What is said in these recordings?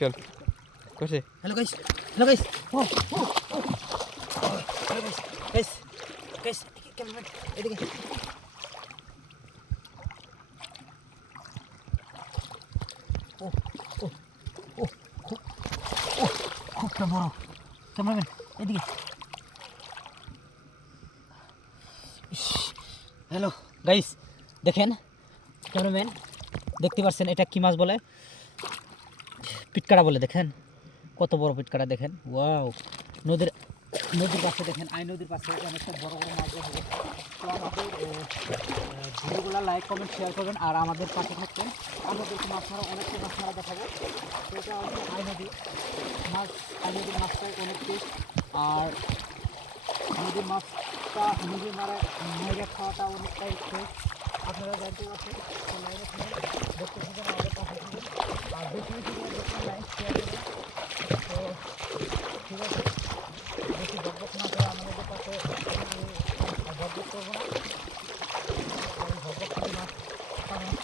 চল কইছে hello guys ও hello guys cameraman এদিকে ও ও ও খুব বড় ক্যামেরাম্যান এদিকে হ্যালো গাইস দেখেন ক্যামেরাম্যান দেখতে পাচ্ছেন এটা কি মাছ বলে পিটকাড়া বলে দেখেন কত বড় পিটকাড়া দেখেন ওয়াও নদীর পাশে দেখেন নদীর পাশে অনেকটা বড় বড় মাছ দেখা যাচ্ছে তো আমাদের ভিডিওগুলো লাইক কমেন্ট শেয়ার করবেন আর আমাদের পাশে থাকবেন আমাদেরকে মাছ মারা অনেকটা মাছ মারা দেখাবো তো এটা হচ্ছে নদীর মাছটাই অনেক টেস্ট আর নদীর মাছটা নিজে মারা খাওয়াটা অনেকটাই টেস্ট আপনারা জানতে পারছেন লাইনে দেখতে থাকেন আমাদের পাশে থাকবেন আর বেশি দেখবেন লাইক শেয়ার করবেন তো ঠিক আছে বেশি বকবক না করে আমাদের পাশে বকবক করবো না বকবক করে মাছ পাবেন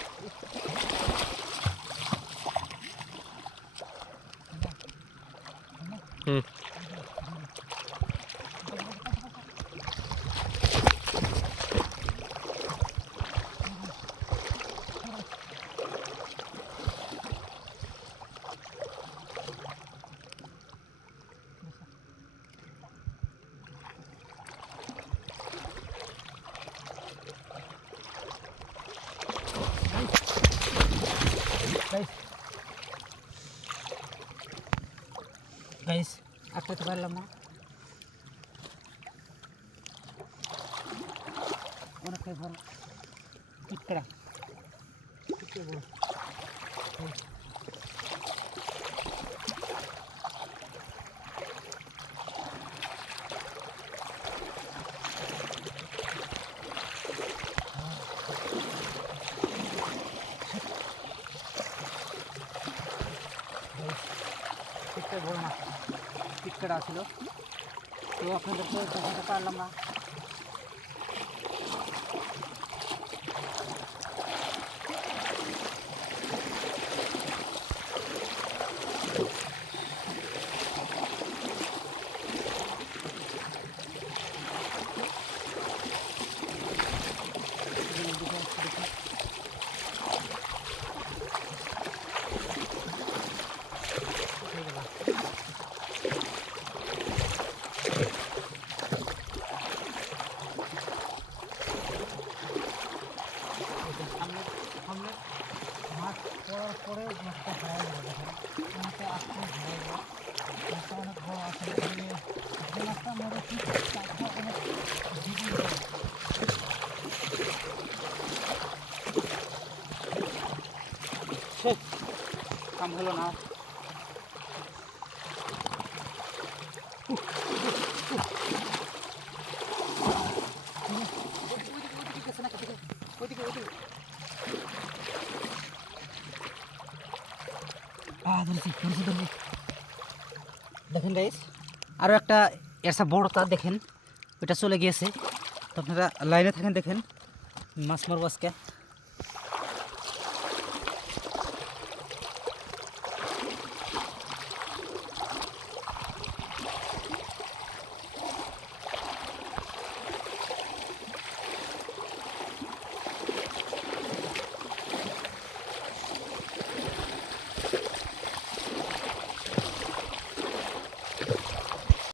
গাইস আটকাতে পারলাম না অনেকটাই বড় পিটকাড়া বড় বড় মাছ পিটকাড়া ছিল তো আপনাদেরকে দেখাতে পারলাম না মাছ পড়ার পরে মাছটা হারাই যাবে দেখেন মাছটা আসতে হারাই যাবে মাছটা অনেক বড় আসলে যে মাছটা আমাদের ঠিক তারপর অনেক শেষ কাম হলো না দেখেন গাইস আরও একটা এসা বড় তার দেখেন ওটা চলে গিয়েছে তো আপনারা লাইনে থাকেন দেখেন মাছ মারবো আজকে